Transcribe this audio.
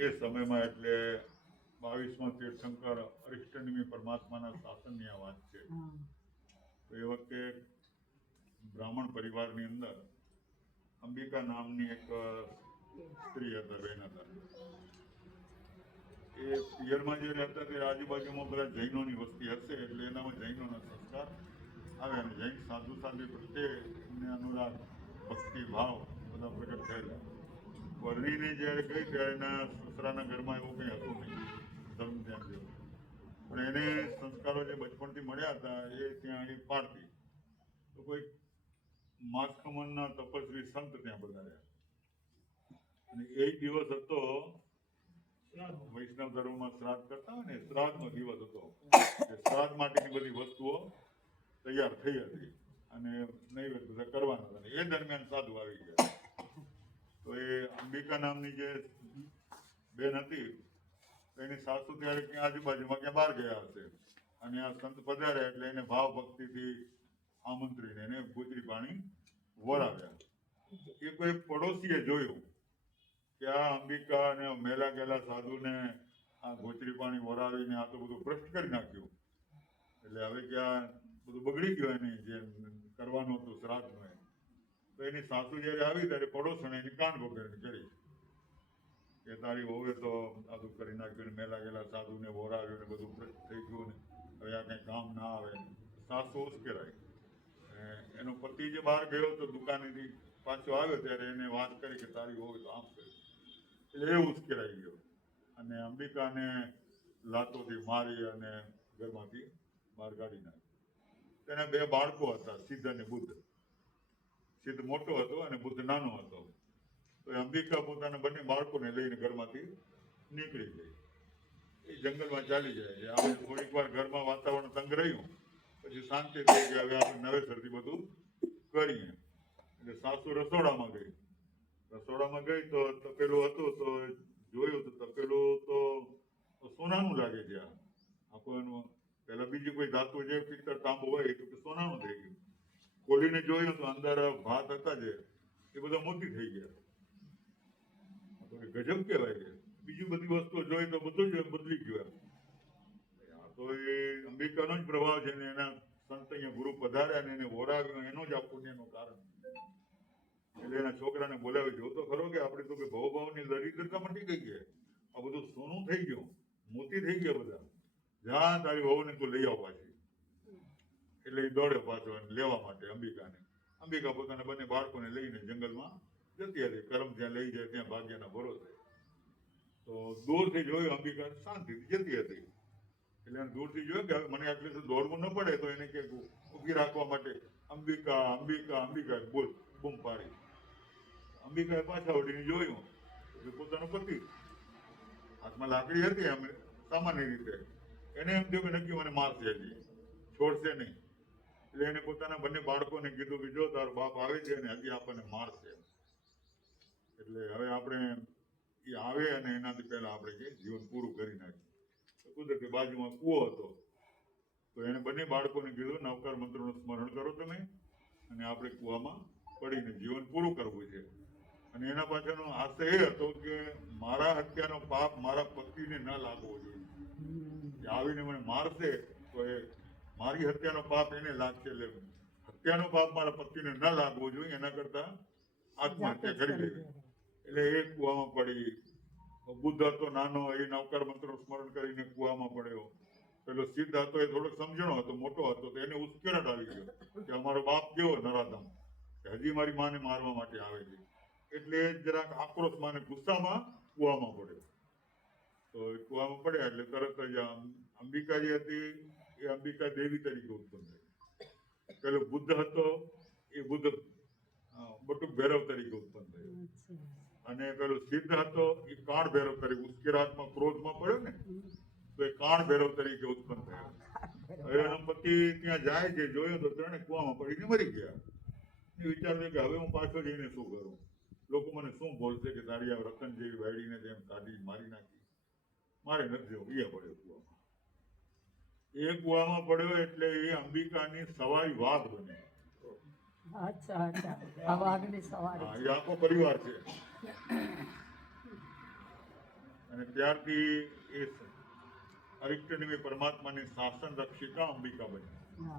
એ સમયમાં એટલે બાવીસમાં તીર્થંકર અરિષ્ટનિમી પરમાત્માના શાસનની આ વાત છે. તો એ વખતે બ્રાહ્મણ પરિવારની અંદર અંબિકા નામની એક સ્ત્રી હતા બેન હતા. એ પિયરમાં જે રહેતા તે આજુબાજુમાં બધા જૈનોની વસ્તી હશે એટલે એનામાં જૈનોના સંસ્કાર આવે અને જૈન સાધુ સાધુ પ્રત્યે અનુરાગ ભક્તિ ભાવ બધા પ્રગટ થયેલા. વર્ણીને જ્યારે ગઈ ત્યારે એના સસરાના ઘરમાં એવું કંઈ હતું નહીં. ધર્મ ત્યાં જેવું પણ એને સંસ્કારો જે બચપણથી મળ્યા હતા એ ત્યાં એ પાડતી. તો કોઈ માસખમનના તપસ્વી સંત ત્યાં બધા રહ્યા. અને એ દિવસ હતો, વૈષ્ણવ ધર્મમાં શ્રાદ્ધ કરતા હોય ને શ્રાદ્ધનો દિવસ હતો. શ્રાદ્ધ માટેની બધી વસ્તુઓ તૈયાર થઈ હતી. અને નૈવેદ્ય બધા કરવાના હતા. એ દરમિયાન સાધુ આવી ગયા. એ નામની જે બેન હતી, એની સાસુ ત્યારે ક્યાં આજુબાજુમાં ક્યાં બહાર ગયા હશે. અને આ સંત પધાર્યા એટલે એને ભાવ ભક્તિથી આમંત્રીને એને ગુજરી પાણી વરાવ્યા. એ કોઈ પડોશીએ જોયું કે આ અંબિકા અને મેલા ગયેલા સાધુને આ ગોચરી પાણી વરાવીને આ તો બધું ભ્રષ્ટ કરી નાખ્યું. એટલે હવે ક્યાં બધું બગડી ગયું એની જે કરવાનું હતું શ્રાદ્ધનું તો એની સાસુ જ્યારે આવી ત્યારે પડોશણે એની કાન પકડીને કરી. કે તારી વહુએ તો આધું કરી નાખ્યું ને મેલા ગયેલા સાધુને વોરાવ્યું ને બધું થઈ ગયું ને હવે આ કંઈ કામ ના આવે. સાસુ ઉશ્કેરાય એનો પતિ જે બહાર ગયો તો દુકાનેથી પાછો આવ્યો ત્યારે એને વાત કરી કે તારી હોવે તો આમ કર્યું. એટલે એ ઉશ્કેરાઈ ગયો. અને અંબિકાને લાતોથી મારી અને ઘરમાંથી બહાર કાઢી નાખી તેના બે બાળકો હતા, સિદ્ધ અને બુદ્ધ. સિદ્ધ મોટો હતો અને બુદ્ધ નાનો હતો. તો અંબિકા પોતાના બંને બાળકોને લઈને ઘરમાંથી નીકળી ગઈ. એ જંગલમાં ચાલી જાય હવે થોડીક વાર ઘરમાં વાતાવરણ તંગ રહ્યું, પછી શાંતિ થઈ ગઈ. હવે આપણે નવેસરથી બધું કરીએ. એટલે સાસુ રસોડામાં ગઈ. રસોડામાં ગઈ તો તપેલું હતું, તો જોયું તો તપેલું તો સોનાનું લાગે છે. આ એનું, પેલા બીજી કોઈ ધાતુ જે પિત્તર તાંબુ હોય એ તો કે સોનાનું થઈ ગયું ખોલીને જોયું તો અંદર ભાત હતા જે, એ બધા મોતી થઈ ગયા. તો ગજબ કહેવાય છે. બીજી બધી વસ્તુઓ જોઈ તો બધું જ બદલી ગયું આ તો એ અંબિકાનો જ પ્રભાવ છે ને એના સંત અહીંયા ગુરુ પધાર્યા ને એને વોરાવ્યો એનો જ આ પુણ્યનું કારણ. એટલે એના છોકરાને બોલાવી જો તો ખરો કે આપણે તો કે ભાવ ભાવની દરિદ્રતા મટી ગઈ છે. આ બધું સોનું થઈ ગયું, મોતી થઈ ગયા બધા. જા તારી વહુને તું લઈ આવ પાછી. એટલે એ દોડે પાછો લેવા માટે અંબિકાને. અંબિકા પોતાના બંને બાળકોને લઈને જંગલમાં જતી હતી. કરમ જ્યાં લઈ જાય ત્યાં ભાગ્યના ભરોસે તો દૂરથી જોયું અંબિકા શાંતિથી જતી હતી. એટલે દૂરથી જોયું કે મને આટલે તો દોડવું ન પડે, તો એને કે ઊભી રાખવા માટે અંબિકા અંબિકા અંબિકા બોલ, બૂમ પાડી. અંબિકાએ પાછા વળીને જોયું એટલે પોતાનો પતિ હાથમાં લાકડી હતી અમે સામાન્ય રીતે. એને એમ થયું કે નક્કી મને મારશે હજી છોડશે નહીં. એટલે એને પોતાના બંને બાળકોને કીધું કે જો તારો બાપ આવે છે અને હજી આપણને મારશે. એટલે હવે આપણે એ આવે અને એનાથી પહેલા આપણે જે જીવન પૂરું કરી નાખીએ. તો કુદરતી બાજુમાં કૂવો હતો. તો એને બંને બાળકોને કીધું, નવકાર મંત્રનું સ્મરણ કરો તમે અને આપણે કૂવામાં પડીને જીવન પૂરું કરવું છે. અને એના પાછળનો આશય એ હતો કે મારા હત્યાનો પાપ મારા પતિને ન લાગવો જોઈએ. આવીને મને મારશે તો એ મારી હત્યાનો પાપ એને લાગશે એટલે હત્યાનો પાપ મારા પતિને ન લાગવો જોઈએ એના કરતા આત્મહત્યા કરી લેવી. એટલે એ કૂવામાં પડી. બુદ્ધ હતો નાનો એ નવકાર મંત્રનું સ્મરણ કરીને કૂવામાં પડ્યો. પેલો સિદ્ધ હતો એ થોડોક સમજણો હતો મોટો હતો તો એને ઉશ્કેરટ આવી ગયો કે અમારો બાપ કેવો નરાધમ. કે હજી મારી માને મારવા માટે આવે છે. એટલે જરાક આક્રોશ માને ગુસ્સામાં કૂવામાં પડ્યો. તો કૂવામાં પડ્યા એટલે તરત જ અંબિકાજી હતી એ અંબિકા દેવી તરીકે ઉત્પન્ન થઈ. પેલો બુદ્ધ હતો એ બુદ્ધ બટુક ભૈરવ તરીકે ઉત્પન્ન થયો. અને પેલો સિદ્ધ હતો એ કાણ ભૈરવ તરીકે ઉશ્કેરાતમાં ક્રોધમાં પડ્યો ને તો એ કાણ ભૈરવ તરીકે ઉત્પન્ન થયો. હવે એનો પતિ ત્યાં જાય છે જોયો તો ત્રણે કુવામાં પડીને મરી ગયા. એ વિચાર થયો કે હવે હું પાછો જઈને શું કરું? લોકો મને શું બોલશે કે તારી આ રતન જેવી વાયડીને તેમ કાઢી મારી નાખી? મારે નથી જવું એ પડ્યો કૂવામાં. એ કુવામાં પડ્યો એટલે એ અંબિકાની સવારી વાઘ બને. અચ્છા અચ્છા. આ વાઘની સવારી. આખો પરિવાર છે. અને ત્યારથી એ અરિષ્ટનિમી પરમાત્માની શાસન રક્ષિતા અંબિકા બની.